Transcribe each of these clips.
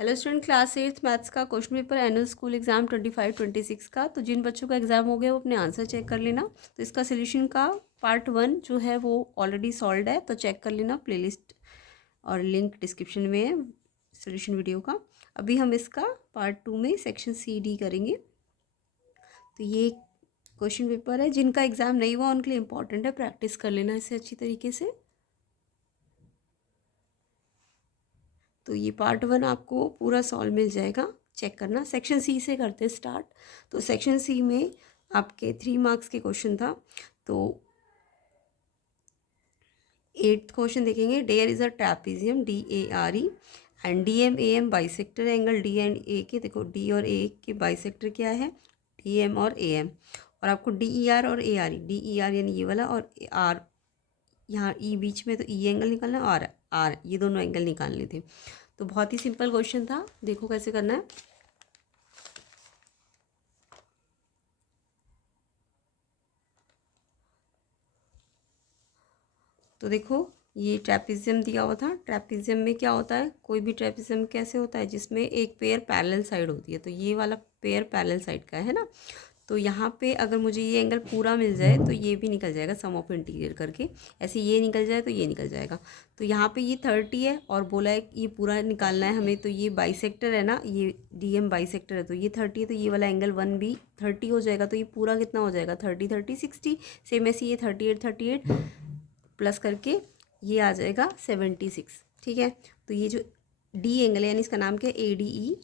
Hello student, class 8 maths का question paper annual school exam 25-26 का। तो जिन बच्चों का एग्जाम हो गया वो अपने आंसर चेक कर लेना। तो इसका सोल्यूशन का पार्ट 1 जो है वो ऑलरेडी सॉल्व है, तो चेक कर लेना। प्लेलिस्ट और लिंक डिस्क्रिप्शन में है सोल्यूशन वीडियो का। अभी हम इसका पार्ट 2 में सेक्शन सी डी करेंगे। तो ये क्वेश्चन पेपर है, जिनका एग्ज़ाम नहीं हुआ उनके लिए इम्पॉर्टेंट है, प्रैक्टिस कर लेना इसे अच्छी तरीके से। तो ये पार्ट 1 आपको पूरा सॉल्व मिल जाएगा, चेक करना। सेक्शन सी से करते हैं स्टार्ट। तो सेक्शन सी में आपके 3 मार्क्स के क्वेश्चन था। तो 8th क्वेश्चन देखेंगे। There is a trapezium DARE and DMAM bisector angle D and A के, देखो D और A के बाइसेक्टर क्या है, DM और AM। और आपको DER और ARE, DER यानी ये वाला और R यहाँ E बीच में, तो E एंगल निकालना और R ये दोनों एंगल निकालने थे। तो बहुत ही सिंपल क्वेश्चन था, देखो कैसे करना है। तो देखो ये ट्रैपेजियम दिया हुआ था। ट्रैपेजियम में क्या होता है, कोई भी ट्रैपेजियम कैसे होता है जिसमें एक पेयर पैरेलल साइड होती है। तो ये वाला पेयर पैरेलल साइड का है ना। तो यहाँ पे अगर मुझे ये एंगल पूरा मिल जाए तो ये भी निकल जाएगा सम ऑफ इंटीरियर करके। ऐसे ये निकल जाए तो ये निकल जाएगा। तो यहाँ पे ये 30 है और बोला है कि ये पूरा निकालना है हमें। तो ये बाइसेक्टर है ना, ये DM बाइसेक्टर है, तो ये 30 है, तो ये वाला एंगल 1 भी 30 हो जाएगा। तो ये पूरा कितना हो जाएगा, 30 सेम ऐसे ये 38 प्लस करके ये आ जाएगा 76। ठीक है। तो ये जो डी एंगल है यानी इसका नाम क्या है,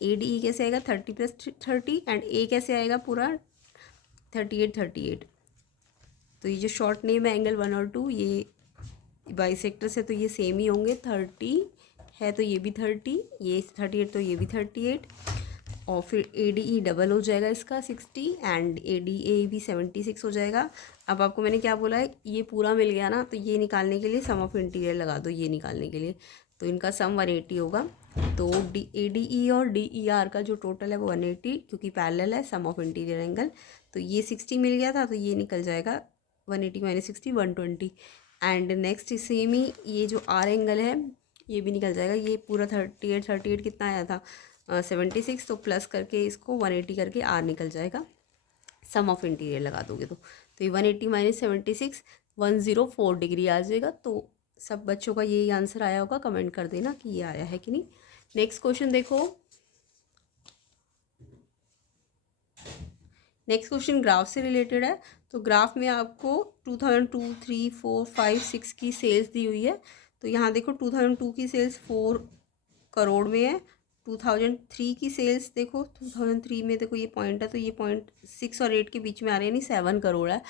ADE कैसे आएगा, 30 + 30 एंड A कैसे आएगा पूरा 38। तो ये जो शॉर्ट नेम है एंगल 1 और 2 ये बाइसेक्टर से तो ये सेम ही होंगे। 30 है तो ये भी 30, ये 38 तो ये भी 38। और फिर ADE डबल हो जाएगा इसका 60 एंड ADA भी 76 हो जाएगा। अब आपको मैंने क्या बोला है, ये पूरा मिल गया ना, तो ये निकालने के लिए सम ऑफ इंटीरियर लगा दो। ये निकालने के लिए तो इनका सम 180 होगा। तो ADE और DER का जो टोटल है वो 180, क्योंकि पैरेलल है सम ऑफ इंटीरियर एंगल। तो ये 60 मिल गया था, तो ये निकल जाएगा 180 - 60 120। एंड नेक्स्ट सेम ही ये जो R एंगल है ये भी निकल जाएगा। ये पूरा 38 कितना आया था 76, तो प्लस करके इसको 180 करके R निकल जाएगा। सम ऑफ इंटीरियर लगा दोगे तो ये 180 - 76 104 डिग्री आ जाएगा। तो सब बच्चों का यही आंसर आया होगा, कमेंट कर देना कि ये आया है कि नहीं। नेक्स्ट क्वेश्चन देखो। नेक्स्ट क्वेश्चन ग्राफ से रिलेटेड है। तो ग्राफ में आपको 2002, 3, 4, 5, 6 की सेल्स दी हुई है। तो यहाँ देखो 2002 की सेल्स 4 करोड़ में है। 2003 की सेल्स देखो, 2003 में देखो ये पॉइंट है, तो ये पॉइंट 6 और 8 के बीच में आ रहे हैं, यानी 7 करोड़ है।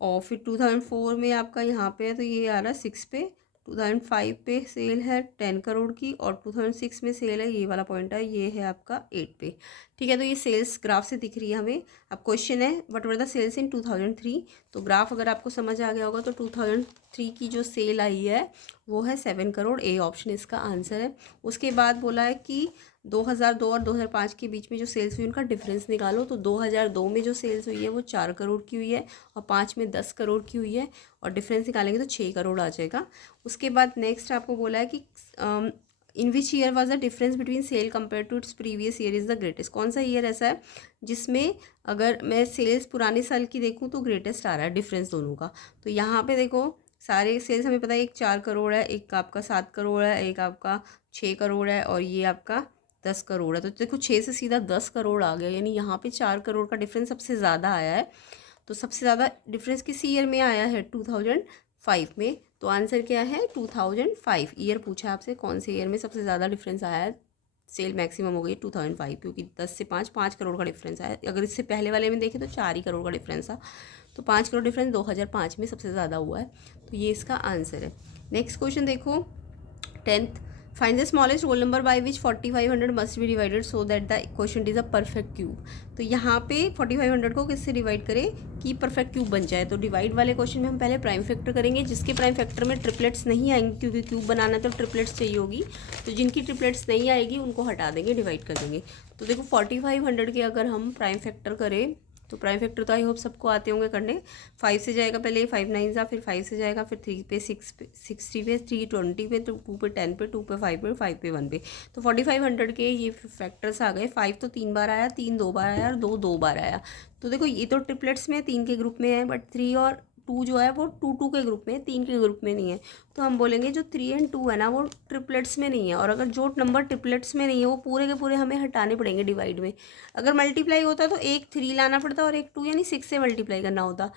और फिर 2004 में आपका यहाँ पे है तो ये आ रहा है 6 पे। 2005 पे सेल है 10 करोड़ की, और 2006 में सेल है, ये वाला पॉइंट है, ये है आपका 8 पे। ठीक है। तो ये सेल्स ग्राफ से दिख रही है हमें। अब क्वेश्चन है व्हाट वर द सेल्स इन 2003। तो ग्राफ अगर आपको समझ आ गया होगा तो 2003 की जो सेल आई है वो है 7 करोड़, A ऑप्शन इसका आंसर है। उसके बाद बोला है कि 2002 और 2005 के बीच में जो सेल्स हुई उनका डिफरेंस निकालो। तो 2002 में जो सेल्स हुई है वो 4 करोड़ की हुई है, और 5 में 10 करोड़ की हुई है, और डिफरेंस निकालेंगे तो 6 करोड़ आ जाएगा। उसके बाद नेक्स्ट आपको बोला है कि in which year was the difference between sale compare to its previous year is the greatest. कौन सा ईयर ऐसा है जिसमें अगर मैं सेल्स पुराने साल की देखूँ तो ग्रेटेस्ट आ रहा है डिफरेंस दोनों का। तो यहाँ पे देखो सारे सेल्स हमें पता है, एक 4 करोड़ है, एक आपका 7 करोड़ है, एक आपका 6 करोड़ है, और ये आपका 10 करोड़ है। तो देखो 6 से सीधा 10 करोड़ आ गया, यानी यहाँ पे 4 करोड़ का डिफरेंस सबसे ज़्यादा आया है। तो सबसे ज़्यादा डिफरेंस किस ईयर में आया है, 2005 में। तो आंसर क्या है, 2005 ईयर पूछा आपसे, कौन से ईयर में सबसे ज़्यादा डिफरेंस आया है, सेल मैक्सिमम हो गई 2005, क्योंकि 10 से 5 करोड़ का डिफरेंस आया। अगर इससे पहले वाले में देखें तो 4 ही करोड़ का डिफरेंस था। तो 5 करोड़ डिफरेंस 2005 में सबसे ज़्यादा हुआ है। तो ये इसका आंसर है। नेक्स्ट क्वेश्चन देखो 10th। Find the smallest whole number by which 4500 must be divided so that the question is a perfect cube. तो यहाँ पे 4500 को किससे डिवाइड करें कि परफेक्ट क्यूब बन जाए। तो डिवाइड वाले क्वेश्चन में हम पहले प्राइम फैक्टर करेंगे, जिसके प्राइम फैक्टर में ट्रिपलेट्स नहीं आएंगे, क्योंकि क्यूब बनाना है तो ट्रिपलेट्स चाहिए होगी। तो जिनकी ट्रिपलेट्स नहीं आएगी उनको हटा देंगे, डिवाइड कर देंगे। तो देखो 4500 के अगर हम प्राइम फैक्टर करें तो प्राइम फैक्टर तो आई होप सबको आते होंगे करने। 5 से जाएगा पहले 5 9 जा, फिर 5 से जाएगा, फिर 3 पे 6 पे 60 पे 3 20 पे, तो 2 पे 10 पे, 2 पे 5 पे, 5 पे 1 पे, तो 4500 के ये फैक्टर्स आ गए। 5 तो 3 बार आया, 3 2 बार आया और 2 2 बार आया। तो देखो ये तो ट्रिपलेट्स में 3 के ग्रुप में है, बट 3 और 2 जो है वो 2 2 के ग्रुप में है, 3 के ग्रुप में नहीं है। तो हम बोलेंगे जो 3 और 2 है ना वो ट्रिपलेट्स में नहीं है। और अगर जो नंबर ट्रिपलेट्स में नहीं है वो पूरे के पूरे हमें हटाने पड़ेंगे डिवाइड में। अगर मल्टीप्लाई होता तो एक 3 लाना पड़ता और एक 2 यानी 6 से मल्टीप्लाई करना होता।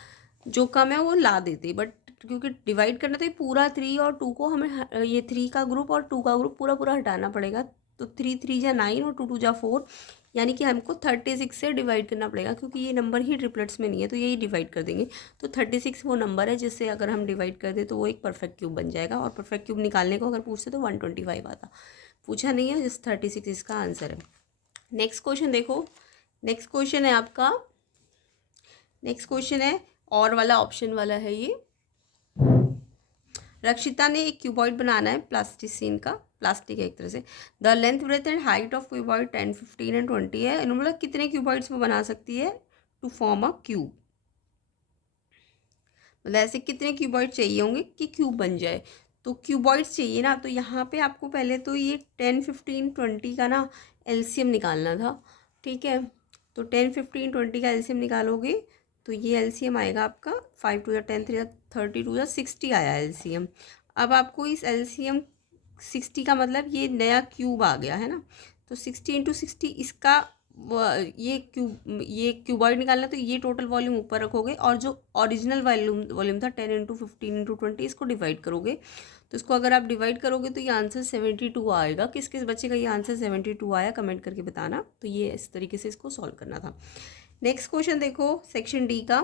जो कम है वो ला देते, बट क्योंकि डिवाइड करना तो ये पूरा 3 और 2 को हमें ये 3 का ग्रुप और 2 का ग्रुप पूरा पूरा हटाना पड़ेगा। तो 3 3 जा 9 और 2 2 जा 4, यानी कि हमको 36 से डिवाइड करना पड़ेगा, क्योंकि ये नंबर ही ट्रिपलेट्स में नहीं है तो यही डिवाइड कर देंगे। तो 36 वो नंबर है जिससे अगर हम डिवाइड कर दें तो वो एक परफेक्ट क्यूब बन जाएगा। और परफेक्ट क्यूब निकालने को अगर पूछते तो 125 आता। पूछा नहीं है, जिस 36 इसका आंसर है। नेक्स्ट क्वेश्चन देखो। नेक्स्ट क्वेश्चन है आपका, नेक्स्ट क्वेश्चन है और वाला ऑप्शन वाला है ये। रक्षिता ने एक क्यूबॉइड बनाना है प्लास्टिसिन का, प्लास्टिक है एक तरह से। The length breadth and height of cuboid 10 15 and 20 है। इन्होंने बोला कितने क्यूबॉइड्स वो बना सकती है टू फॉर्म अ क्यूब। मतलब ऐसे कितने क्यूबॉइड चाहिए होंगे कि क्यूब बन जाए। तो क्यूबॉइड्स चाहिए ना, तो यहाँ पे आपको पहले तो ये 10 15 20 का ना एलसीएम निकालना था। ठीक है, तो 10 15 20 का एलसीएम निकालोगे तो ये एलसीएम आएगा आपका 5 2 10 3 32 60 आया एलसीएम। अब आपको इस एलसीएम 60 का मतलब ये नया क्यूब आ गया है ना, तो 60 × 60 इसका ये क्यूबॉइड निकालना। तो ये टोटल वॉल्यूम ऊपर रखोगे और जो ओरिजिनल वॉल्यूम था 10 × 15 × 20 इसको डिवाइड करोगे। तो इसको अगर आप डिवाइड करोगे तो ये आंसर 72 आएगा। किस किस बच्चे का ये आंसर 72 आया कमेंट करके बताना। तो ये इस तरीके से इसको सॉल्व करना था। नेक्स्ट क्वेश्चन देखो सेक्शन डी का।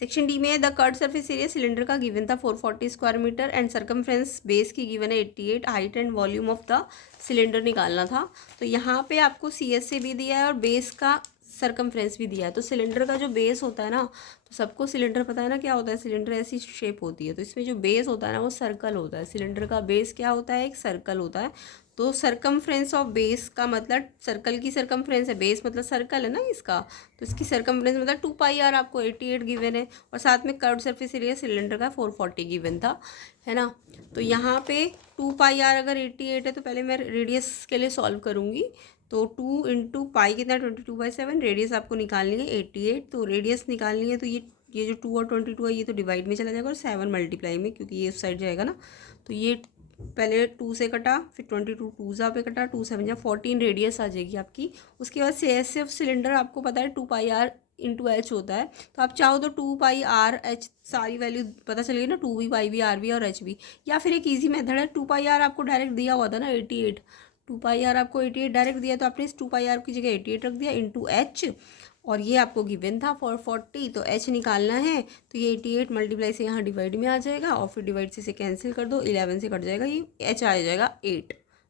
सेक्शन डी में the curve surface area cylinder का गिवन था 440 square metre and circumference base की गिवन है 88। Height and volume of the cylinder निकालना था। तो यहाँ पे आपको CS से भी दिया है और बेस का सर्कमफ्रेंस भी दिया है। तो सिलेंडर का जो बेस होता है ना, तो सबको सिलेंडर पता है ना क्या होता है, सिलेंडर ऐसी शेप होती है। तो इसमें जो बेस होता है ना वो सर्कल होता है। सिलेंडर का बेस क्या होता है, एक सर्कल होता है। तो सर्कमफ्रेंस ऑफ बेस का मतलब सर्कल की सर्कमफ्रेंस है, बेस मतलब सर्कल है ना इसका, तो इसकी सर्कमफ्रेंस मतलब 2πr आपको 88 गिवन है। और साथ में कर्व्ड सरफेस एरिया सिलेंडर का 440 गिवन था, है ना। तो यहाँ पे 2πr अगर 88 है तो पहले मैं रेडियस के लिए सॉल्व करूँगी। तो 2 × पाई कितना 22/7, रेडियस आपको निकालनी है 88। तो रेडियस निकालनी है तो ये जो 2 और 22 है ये तो डिवाइड में चला जाएगा और 7 मल्टीप्लाई में, क्योंकि ये उस साइड जाएगा ना। तो ये पहले 2 से कटा, फिर 22 2 जा पे कटा, 2 7 जा 14 रेडियस आ जाएगी आपकी। उसके बाद CS ऑफ सिलेंडर आपको पता है 2πr × H होता है। तो आप चाहो तो 2πr H सारी वैल्यू पता चलेगी ना, 2 भी पाई भी R भी और H भी। या फिर एक ईजी मेथड है, 2πr आपको डायरेक्ट दिया हुआ था ना 88, 2πr आपको 88 डायरेक्ट दिया, तो आपने इस 2πr की जगह 88 रख दिया इंटू H, और ये आपको गिवन था 440। तो H निकालना है तो ये 88 मल्टीप्लाई से यहाँ डिवाइड में आ जाएगा और फिर डिवाइड से कैंसिल कर दो, 11 से कट जाएगा, ये H आ जाएगा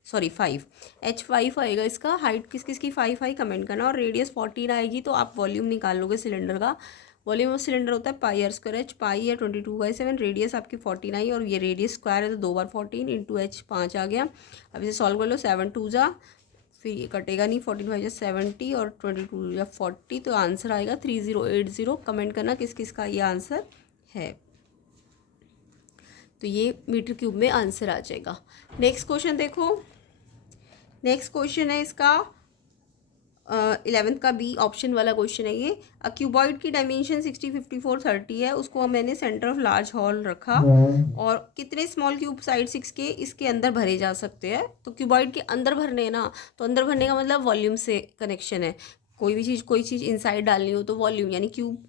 5। H 5 आएगा इसका। हाइट किस किस की 5 आई कमेंट करना। और रेडियस 14 आएगी। तो आप वॉल्यूम निकाल लोगे सिलेंडर का। वॉल्यूम ऑफ सिलेंडर होता है πr²। H पाई है 22/7, रेडियस आपकी 14 आई और ये रेडियस स्क्वायर है तो 2 बार 14 इंटू H 5 आ गया। अब इसे सॉल्व कर लो, 7 2 जा, फिर ये कटेगा नहीं, 14 5 70 और 22 या 40, तो आंसर आएगा 3080। कमेंट करना किस किस का ये आंसर है। तो ये मीटर क्यूब में आंसर आ जाएगा। नेक्स्ट क्वेश्चन देखो। नेक्स्ट क्वेश्चन है इसका 11th का बी ऑप्शन वाला क्वेश्चन है ये। क्यूबॉइड की डायमेंशन 60 54 30 है। उसको मैंने सेंटर ऑफ लार्ज हॉल रखा और कितने स्मॉल क्यूब साइड 6 के इसके अंदर भरे जा सकते हैं। तो क्यूबॉइड के अंदर भरने ना, तो अंदर भरने का मतलब वॉल्यूम से कनेक्शन है। कोई चीज़ इनसाइड डालनी हो तो वॉल्यूम यानी क्यूब,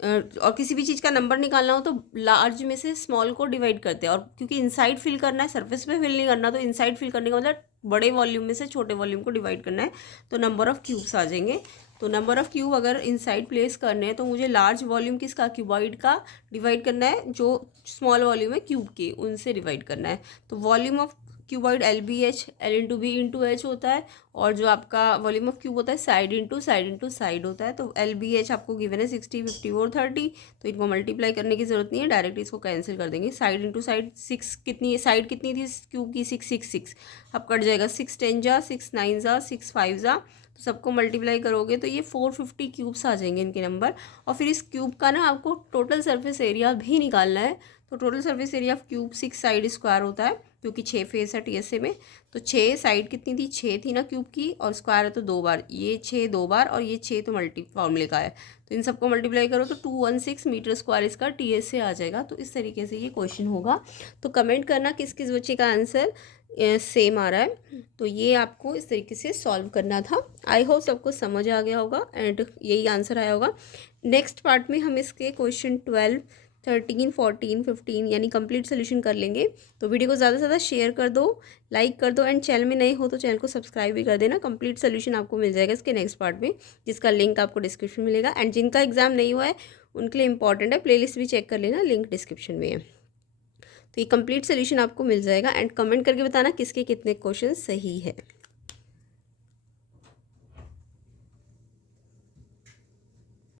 और किसी भी चीज़ का नंबर निकालना हो तो लार्ज में से स्मॉल को डिवाइड करते हैं। और क्योंकि इनसाइड फिल करना है, सरफेस पे फिल नहीं करना, तो इनसाइड फिल करने का मतलब बड़े वॉल्यूम में से छोटे वॉल्यूम को डिवाइड करना है। तो नंबर ऑफ़ क्यूब्स आ जाएंगे। तो नंबर ऑफ़ क्यूब अगर इनसाइड प्लेस करने हैं तो मुझे लार्ज वॉल्यूम किसका, क्यूबॉइड का डिवाइड करना है, जो स्मॉल वॉल्यूम है क्यूब के उनसे डिवाइड करना है। तो volume of cuboid LBH, L into B into H होता है, और जो आपका वॉल्यूम ऑफ क्यूब होता है साइड इंटू साइड होता है। तो LBH आपको गिवन है 60, 54, 30, तो इनको मल्टीप्लाई करने की जरूरत नहीं है, डायरेक्ट इसको कैंसिल कर देंगे। साइड इंटू साइड 6 कितनी है, साइड कितनी थी क्यूब की 6, 6, 6, अब कट जाएगा 6 10 जा, 6 9 जा, 6 5 जा, तो सबको मल्टीप्लाई करोगे तो ये 450 क्यूब्स आ जाएंगे इनके नंबर। और फिर इस क्यूब का ना आपको टोटल सरफेस एरिया भी निकालना है। तो total surface area of cube 6 side square होता है, क्योंकि 6 फेस है TSA में। तो 6 साइड कितनी थी, 6 थी ना क्यूब की, और स्क्वायर है तो 2 बार, ये 6 2 बार, और ये 6 तो मल्टी फॉर्मूले का है, तो इन सबको मल्टीप्लाई करो तो 216 मीटर स्क्वायर इसका TSA आ जाएगा। तो इस तरीके से ये क्वेश्चन होगा। तो कमेंट करना किस किस बच्चे का आंसर सेम आ रहा है। तो ये आपको इस तरीके से सॉल्व करना था। आई होप सबको समझ आ गया होगा एंड यही आंसर आया होगा। नेक्स्ट पार्ट में हम इसके क्वेश्चन 12, 13, 14, 15 यानी कंप्लीट सोल्यूशन कर लेंगे। तो वीडियो को ज़्यादा से ज़्यादा शेयर कर दो, लाइक कर दो, एंड चैनल में नए हो तो चैनल को सब्सक्राइब भी कर देना। कंप्लीट सोल्यूशन आपको मिल जाएगा इसके नेक्स्ट पार्ट में, जिसका लिंक आपको डिस्क्रिप्शन में मिलेगा। एंड जिनका एग्जाम नहीं हुआ है उनके लिए इंपॉर्टेंट है, प्लेलिस्ट भी चेक कर लेना, लिंक डिस्क्रिप्शन में है। तो ये कंप्लीट सोल्यूशन आपको मिल जाएगा। एंड कमेंट करके बताना किसके कितने क्वेश्चन सही है।